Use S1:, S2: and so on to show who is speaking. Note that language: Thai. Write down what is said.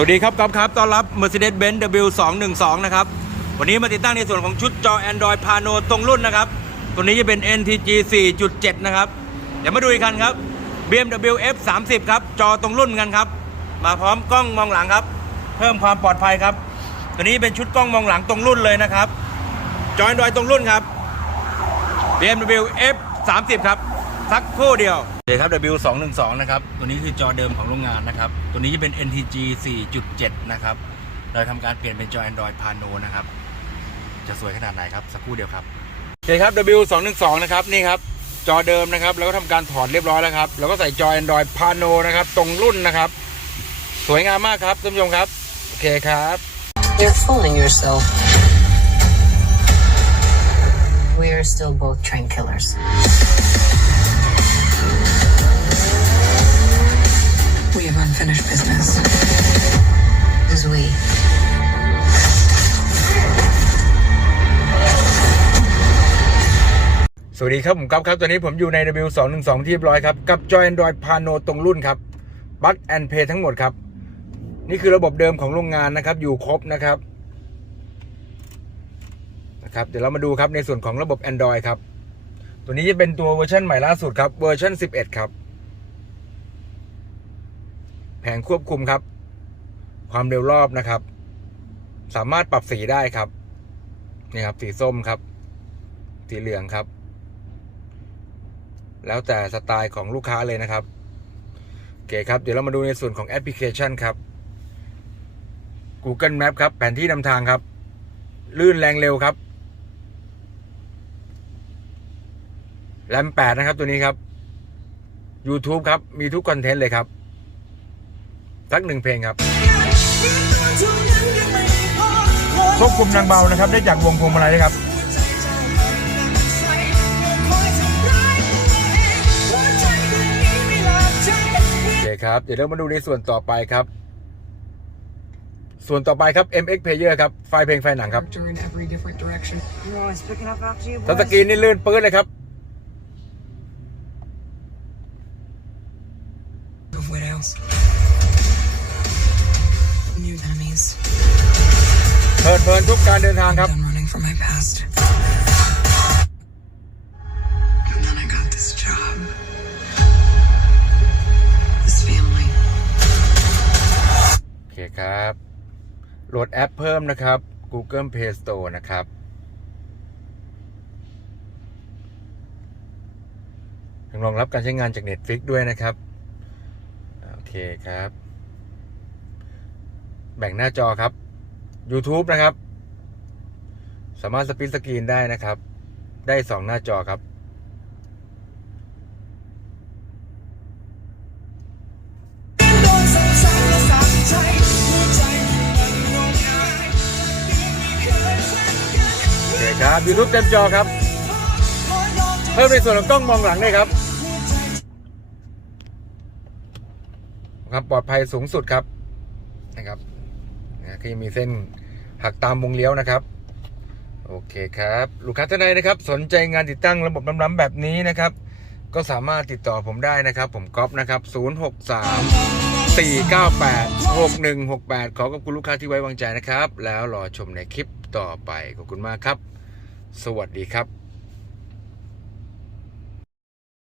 S1: สวัสดีครับก๊อฟครับต้อนรับ Mercedes-Benz W212 นะครับ วันนี้มาติดตั้งในส่วนของชุดจอ Android Pano ตรงรุ่นนะครับ ตัวนี้จะเป็น NTG 4.7 นะครับ เดี๋ยวมาดูอีกคันครับ BMW F30 ครับ จอตรงรุ่นเหมือนกันครับ มาพร้อมกล้องมองหลังครับ เพิ่มความปลอดภัยครับ ตัวนี้เป็นชุดกล้องมองหลังตรงรุ่นเลยนะครับ จอ Android ตรงรุ่นครับ BMW F30 ครับ สักครู่เดียว
S2: เดี๋ยวครับ W212 นะครับ ตัวนี้คือจอเดิมของโรงงานนะครับ ตัวนี้จะเป็น NTG 4.7 นะครับ เราทำการเปลี่ยนเป็นจอ Android Pano นะครับ จะสวยขนาดไหนครับ สักครู่เดียวครับ
S1: โอเคครับ W212 นะครับ นี่ครับ จอเดิมนะครับ แล้วก็ทำการถอดเรียบร้อยแล้วครับ แล้วก็ใส่จอ Android Pano นะครับ ตรงรุ่นนะครับ สวยงามมากครับท่านผู้ชมครับ โอเคครับ You're fooling yourself. We are still both train killers. We have unfinished business. As we. สวัสดีครับ ผมก๊อฟครับ ตอนนี้ผมอยู่ใน W212 ที่เรียบร้อยครับ กับจอ Android Pano ตรงรุ่นครับบั g แอนเพย์ทั้งหมดครับ นี่คือระบบเดิมของโรงงานนะครับ อยู่ครบนะครับนะครับ เดี๋ยวเรามาดูครับในส่วนของระบบ Android ครับ ตัวนี้จะเป็นตัวเวอร์ชันใหม่ล่าสุดครับ เวอร์ชัน11 ครับ แผงควบคุมครับ ความเร็วรอบนะครับ สามารถปรับสีได้ครับนี่ครับ สีส้มครับ สีเหลืองครับ แล้วแต่สไตล์ของลูกค้าเลยนะครับโอเคครับ เดี๋ยวเรามาดูในส่วนของแอปพลิเคชันครับ Google Map ครับ แผนที่นำทางครับ ลื่นแรงเร็วครับแรม8นะครับตัวนี้ครับ YouTube ครับ มีทุกคอนเทนต์เลยครับ สักหนึ่งเพลงครับควบคุมนางเบานะครับ ได้จากวงพวงมาลัยนะครับ โอเคครับ เดี๋ยวเรามาดูในส่วนต่อไปครับ ส่วนต่อไปครับ MX Player ครับ ไฟล์เพลงไฟล์หนังครับ Character in every different direction. You're always picking up after you, ทัชส boys. กรีนนี่ลื่นปื้ดเลยครับ Of widows. New enemies. เพลินเพลินทุกการเดินทางครับ Done running from my past. And then I got this job. This family. โอเคครับ โหลดแอปเพิ่มนะครับ Google Play Store นะครับ ยังรองรับการใช้งานจาก Netflix ด้วยนะครับ โอเคครับ แบ่งหน้าจอครับ YouTube นะครับ สามารถสปินสกรีนได้นะครับ ได้2หน้าจอครับโอเคครับ YouTube เต็มจอครับ เพิ่มในส่วนของกล้องมองหลังด้วยครับครับปลอดภัยสูงสุดครับนะครับ นะก็ยังมีเส้นหักตามวงเลี้ยวนะครับ โอเคครับ ลูกค้าท่านใดนะครับ สนใจงานติดตั้งระบบล้ำๆแบบนี้นะครับ ก็สามารถติดต่อผมได้นะครับ ผมก๊อฟนะครับ 063 498 6168 ขอขอบคุณลูกค้าที่ไว้วางใจนะครับ แล้วรอชมในคลิปต่อไป ขอบคุณมากครับ สวัสดีครับ